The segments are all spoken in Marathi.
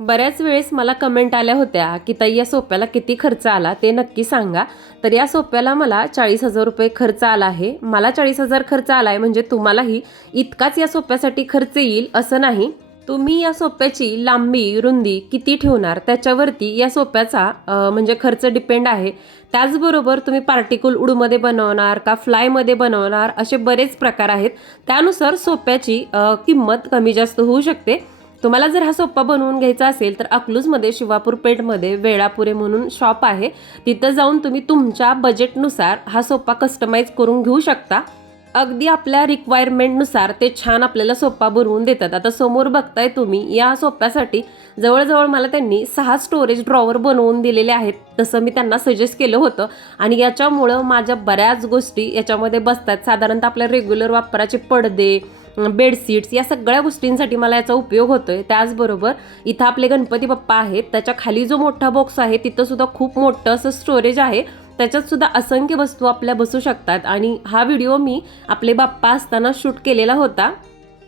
बऱ्याच वेळेस मला कमेंट आल्या होत्या की ताई या सोप्याला किती खर्च आला ते नक्की सांगा. तर या सोप्याला मला चाळीस हजार रुपये खर्च आला आहे. मला चाळीस हजार खर्च आला आहे म्हणजे तुम्हालाही इतकाच या सोप्यासाठी खर्च येईल असं नाही. तुम्ही या सोप्याची लांबी रुंदी किती ठेवणार? त्याच्यावरती या सोप्याचा म्हणजे खर्च डिपेंड आहे. त्याचबरोबर तुम्ही पार्टिकल उडमध्ये बनवणार का फ्लायमध्ये बनवणार? असे बरेच प्रकार आहेत. त्यानुसार सोप्याची किंमत कमी जास्त होऊ शकते. तुम्हाला जर हा सोप्पा बनवून घ्यायचा असेल तर अकलूजमध्ये शिवापूर पेठमध्ये वेळापुरे म्हणून शॉप आहे. तिथं जाऊन तुम्ही तुमच्या बजेटनुसार हा सोप्पा कस्टमाइज करून घेऊ शकता. अगदी आपल्या रिक्वायरमेंटनुसार ते छान आपल्याला सोप्पा बनवून देतात. आता समोर बघताय तुम्ही या सोप्यासाठी जवळजवळ मला त्यांनी सहा स्टोरेज ड्रॉवर बनवून दिलेले आहेत. तसं मी त्यांना सजेस्ट केलं होतं. आणि याच्यामुळं माझ्या बऱ्याच गोष्टी याच्यामध्ये बसतात. साधारणतः आपल्या रेग्युलर वापराचे पडदे बेडशीट्स या सगळ्या गोष्टींसाठी मला याचा उपयोग होतो आहे त्याचबरोबर इथं आपले गणपती बाप्पा आहेत. त्याच्याखाली जो मोठा बॉक्स आहे तिथंसुद्धा खूप मोठं असं स्टोरेज आहे. त्याच्यातसुद्धा असंख्य वस्तू आपल्या बसू शकतात. आणि हा व्हिडिओ मी आपले बाप्पा असताना शूट केलेला होता.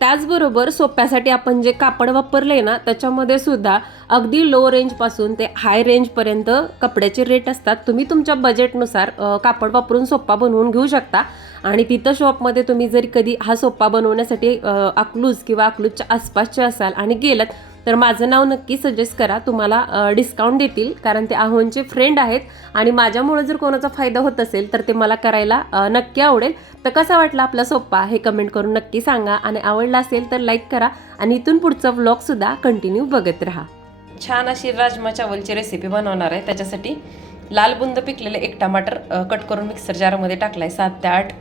त्याचबरोबर सोप्यासाठी आपण जे कापड वापरले ना त्याच्यामध्ये सुद्धा अगदी लो रेंजपासून ते हाय रेंजपर्यंत कपड्याचे रेट असतात. तुम्ही तुमच्या बजेटनुसार कापड वापरून सोप्पा बनवून घेऊ शकता. आणि तिथं शॉपमध्ये तुम्ही जरी कधी हा सोप्पा बनवण्यासाठी अकलूज किंवा अकलूजच्या आसपासचे असाल आणि गेलात तर माझं नाव नक्की सजेस्ट करा. तुम्हाला डिस्काउंट देतील. कारण ते आहोंचे फ्रेंड आहेत आणि माझ्यामुळे जर कोणाचा फायदा होत असेल तर ते मला करायला नक्की आवडेल. तर कसा वाटला आपला सोप्पा हे कमेंट करून नक्की सांगा. आणि आवडला असेल तर लाईक करा. आणि इथून पुढचा व्लॉगसुद्धा कंटिन्यू बघत राहा. छान अशी राजमा चावलची रेसिपी बनवणार आहे. त्याच्यासाठी लाल बुंद पिकलेले एक टमाटर कट करून मिक्सर जारमध्ये टाकलाय. सात ते आठ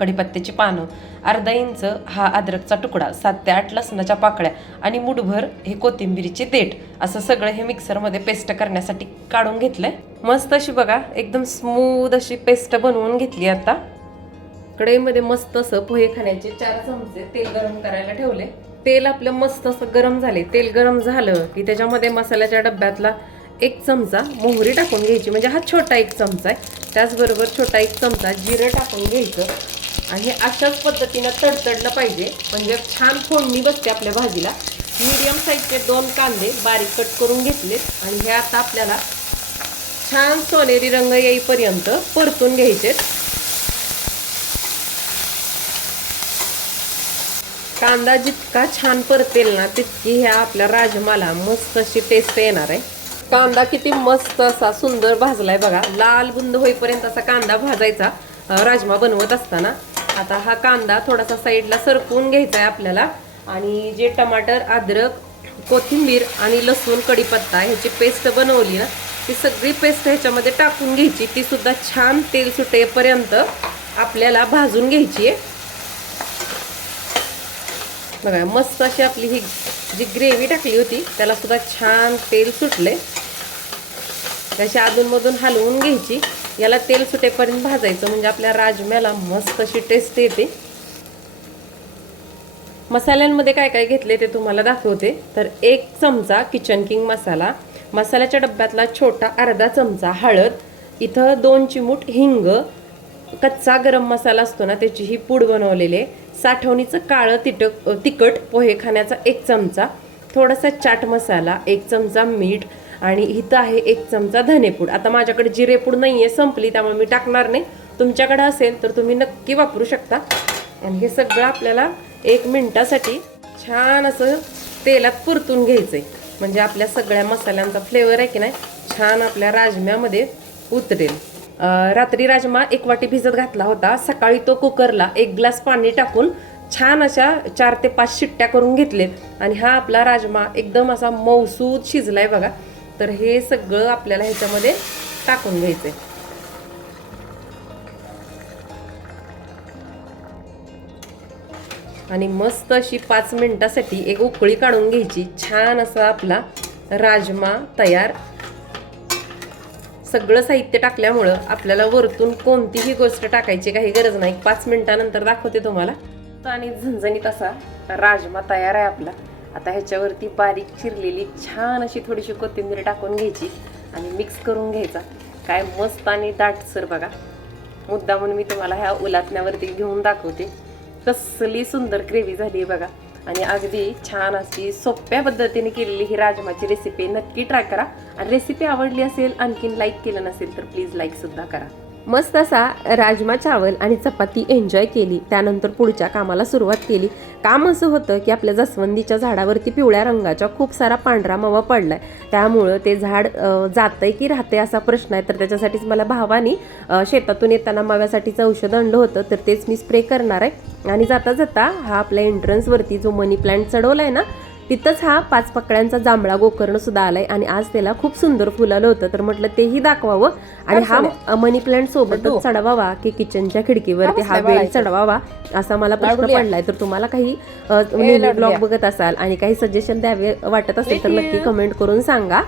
कढीपत्त्याची पानं अर्धा इंच हा अद्रकचा तुकडा सात ते आठ लसणाच्या पाकळ्या आणि मुठभर हे कोथिंबिरीचे देठ असं सगळं हे मिक्सरमध्ये पेस्ट करण्यासाठी काढून घेतलंय. मस्त अशी बघा एकदम स्मूद अशी पेस्ट बनवून घेतली आता. कढईमध्ये मस्त असं पोहे खाण्याचे चार चमचे तेल गरम करायला ठेवले. तेल आपलं मस्त असं गरम झाले तेल गरम झालं की त्याच्यामध्ये मसाल्याच्या डब्यातला एक चमचा मोहरी टाकून घ्यायची. म्हणजे हा छोटा एक चमचा आहे. त्याचबरोबर छोटा एक चमचा जिरं टाकून घ्यायचं. आणि हे अशाच पद्धतीनं तडतडलं पाहिजे. म्हणजे छान फोडणी बसते आपल्या भाजीला. मीडियम साईजचे दोन कांदे बारीक कट करून घेतलेत. आणि हे आता आपल्याला छान सोनेरी रंग येईपर्यंत परतून घ्यायचे कांदा जितका छान परतेल ना तितकी ह्या आपल्या राजमाला मस्त अशी टेस्ट येणार आहे. कांदा किती मस्त असा सुंदर भाजलाय बघा. लाल बुंद होईपर्यंत असा कांदा भाजायचा. राजमा बनवत असताना. आता हा कांदा थोडासा साईडला सरकवून घ्यायचा आहे आपल्याला. आणि जे टमाटर अद्रक कोथिंबीर आणि लसूण कढीपत्ता ह्याची पेस्ट बनवली ना ती सगळी पेस्ट ह्याच्यामध्ये टाकून घ्यायची. ती सुद्धा छान तेल सुटेपर्यंत आपल्याला भाजून घ्यायची आहे. बघा मस्त अशी आपली ही जी ग्रेव्ही टाकली होती त्याला सुद्धा छान तेल सुटले त्याची अधूनमधून हलवून घ्यायची. याला तेल सुटेपर्यंत भाजायचं. म्हणजे आपल्या राजम्याला मस्त अशी टेस्ट येते. मसाल्यांमध्ये काय काय घेतले ते तुम्हाला दाखवते. तर एक चमचा किचन किंग मसाला. मसाल्याच्या डब्यातला छोटा अर्धा चमचा हळद. इथं दोन चिमूट हिंग. कच्चा गरम मसाला असतो ना त्याची ही पूड बनवलेली साठवणीचं काळं तिटक तिखट पोहे खाण्याचा एक चमचा. थोडासा चाट मसाला एक चमचा मीठ. आणि इथं आहे एक चमचा धनेपूड. आता माझ्याकडे जिरेपूड नाही आहे संपली त्यामुळे मी टाकणार नाही. तुमच्याकडे असेल तर तुम्ही नक्की वापरू शकता. आणि हे सगळं आपल्याला एक मिनटासाठी छान असं तेलात परतून घ्यायचं आहे म्हणजे आपल्या सगळ्या मसाल्यांचा फ्लेवर आहे की नाही छान आपल्या राजम्यामध्ये उतरेल. रात्री राजमा एक वाटी भिजत घातला होता. सकाळी तो कुकरला एक ग्लास पाणी टाकून छान अशा चार ते पाच शिट्ट्या करून घेतलेत. आणि हा आपला राजमा एकदम असा मौसूद शिजलाय बघा. तर हे सगळं आपल्याला ह्याच्यामध्ये टाकून घ्यायचं आहे आणि मस्त अशी पाच मिनिटासाठी एक उकळी काढून घ्यायची. छान असा आपला राजमा तयार. सगळं साहित्य टाकल्यामुळं आपल्याला वरतून कोणतीही गोष्ट टाकायची काही गरज नाही. पाच मिनिटानंतर दाखवते तुम्हाला. आणि झणझणीत असा राजमा तयार आहे आपला. आता ह्याच्यावरती बारीक चिरलेली छान अशी थोडीशी कोथिंबीर टाकून घ्यायची आणि मिक्स करून घ्यायचा. काय मस्त आणि दाटसर बघा. मुद्दा म्हणून मी तुम्हाला ह्या उलातण्यावरती घेऊन दाखवते. कसली सुंदर ग्रेव्ही झाली बघा. आणि अगदी छान अशी सोप्या पद्धतीने केलेली ही राजमाची रेसिपी नक्की ट्राय करा. आणि रेसिपी आवडली असेल आणखीन लाईक केलं नसेल तर प्लीज लाईकसुद्धा करा. मस्त असा राजमा चावल आणि चपाती एन्जॉय केली. त्यानंतर पुढच्या कामाला सुरुवात केली. काम असं होतं की आपल्या जास्वंदीच्या झाडावरती पिवळ्या रंगाचा खूप सारा पांढरा मावा पडलाय. त्यामुळं ते झाड जातं जातंय की राहते असा प्रश्न आहे. तर त्याच्यासाठीच मला भावानी शेतातून येताना माव्यासाठीचं औषध आणलं होतं. तर तेच मी स्प्रे करणार आहे. आणि जाता जाता हा आपल्या एंट्रन्सवरती जो मनी प्लांट चढवला आहे ना तिथंच हा पाच पकड्यांचा जांभळा गोकर्ण सुद्धा आलाय आणि आज त्याला खूप सुंदर फुल आलं होतं. तर म्हटलं तेही दाखवावं. आणि हा मनी प्लांट सोबतच चढवावा की किचनच्या खिडकीवरती हा वेल चढवावा असा मला प्रश्न पडलाय. तर तुम्हाला काही ब्लॉग बघत असाल आणि काही सजेशन द्यावे वाटत असेल तर नक्की कमेंट करून सांगा.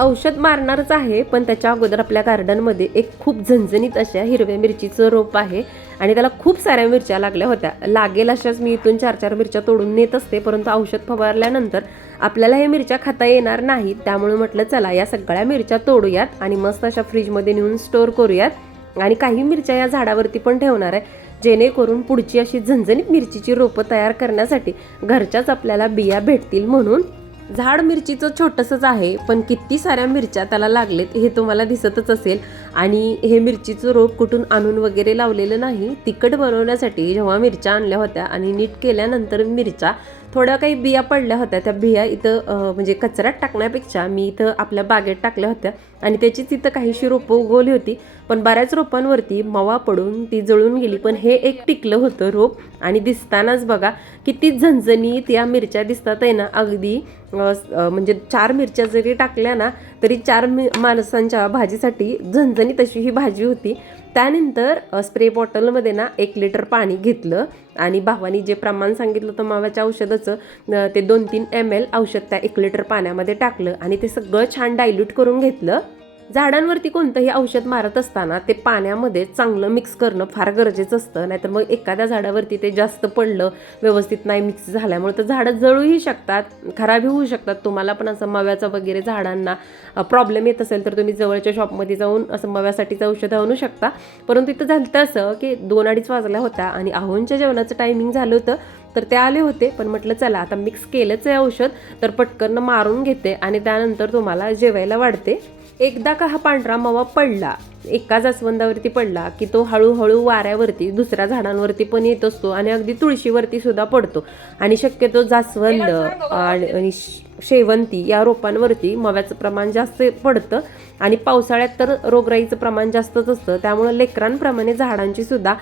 औषध मारणारच आहे पण त्याच्या अगोदर आपल्या गार्डनमध्ये एक खूप झणझणीत अशा हिरव्या मिरचीचं रोप आहे आणि त्याला खूप साऱ्या मिरच्या लागल्या होत्या. लागेल अशाच मी इथून चार चार मिरच्या तोडून नेत असते परंतु औषध फवारल्यानंतर आपल्याला हे मिरच्या खाता येणार नाहीत. त्यामुळे म्हटलं चला या सगळ्या मिरच्या तोडूयात आणि मस्त अशा फ्रीजमध्ये नेऊन स्टोअर करूयात. आणि काही मिरच्या या झाडावरती पण ठेवणार आहे जेणेकरून पुढची अशी झणझणीत मिरचीची रोपं तयार करण्यासाठी घरच्याच आपल्याला बिया भेटतील म्हणून झाड मिरचीचं छोटंसंच आहे पण किती साऱ्या मिरच्या त्याला लागलेत हे तुम्हाला दिसतच असेल. आणि हे मिरचीचं रोप कुठून आणून वगैरे लावलेलं नाही तिखट बनवण्यासाठी जेव्हा मिरच्या आणल्या होत्या आणि नीट केल्यानंतर मिरच्या थोड्या काही बिया पडल्या होत्या त्या बिया इथं म्हणजे कचऱ्यात टाकण्यापेक्षा मी इथं आपल्या बागेत टाकल्या होत्या. आणि त्याचीच तिथं काहीशी रोपं उगवली होती पण बऱ्याच रोपांवरती मवा पडून ती जळून गेली. पण हे एक टिकलं होतं रोप आणि दिसतानाच बघा किती झणझणीत या मिरच्या दिसतात आहे ना. अगदी म्हणजे चार मिरच्या जरी टाकल्या ना तरी चार मि माणसांच्या भाजीसाठी झणझणीत अशी ही भाजी होती. त्यानंतर स्प्रे बॉटलमध्ये ना एक लिटर पाणी घेतलं आणि भावानी जे प्रमाण सांगितलं होतं माव्याच्या औषधाचं ते दोन तीन एम एल औषध त्या एक लिटर पाण्यामध्ये टाकलं आणि ते सगळं छान डायल्यूट करून घेतलं. झाडांवरती कोणतंही औषध मारत असताना ते पाण्यामध्ये चांगलं मिक्स करणं फार गरजेचं असतं. नाहीतर मग एखाद्या झाडावरती ते जास्त पडलं व्यवस्थित नाही मिक्स झाल्यामुळे तर झाडं जळूही शकतात खराबही होऊ शकतात. तुम्हाला पण असं मव्याचा वगैरे झाडांना प्रॉब्लेम येत असेल तर तुम्ही जवळच्या शॉपमध्ये जाऊन असं मव्यासाठीचं औषध आणू शकता. परंतु इथं झालं असं की दोन अडीच वाजल्या होत्या आणि आहोंच्या जेवणाचं टायमिंग झालं होतं तर ते आले होते. पण म्हटलं चला आता मिक्स केलंच आहे औषध तर पटकन मारून घेते आणि त्यानंतर तुम्हाला जेवायला वाढते. एकदा का हा पांढरा मावा पडला एका जास्वंदावरती पडला की तो हळूहळू वाऱ्यावरती दुसऱ्या झाडांवरती पण येत असतो आणि अगदी तुळशीवरती सुद्धा पडतो. आणि शक्यतो जास्वंद आणि शेवंती या रोपांवरती मव्याचं प्रमाण जास्त पडतं आणि पावसाळ्यात तर रोगराईचं प्रमाण जास्तच असतं. त्यामुळं लेकरांप्रमाणे झाडांची सुद्धा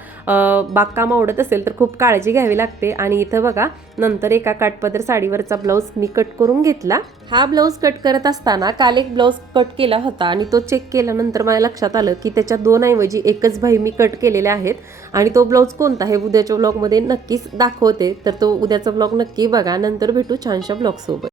बागकाम आवडत असेल तर खूप काळजी घ्यावी लागते. आणि इथं बघा नंतर एका काटपदर साडीवरचा ब्लाऊज मी कट करून घेतला. हा ब्लाऊज कट करत असताना काल एक ब्लाऊज कट केला होता आणि तो चेक केल्यानंतर मला लक्षात आलं की त्याच्या दोन ऐवजी एकच भाई मी कट केलेले आहेत. आणि तो ब्लाऊज कोणता हे उद्याच्या ब्लॉगमध्ये नक्कीच दाखवते. तर तो उद्याचा ब्लॉग नक्की बघा. नंतर भेटू छानशा ब्लॉगसोबत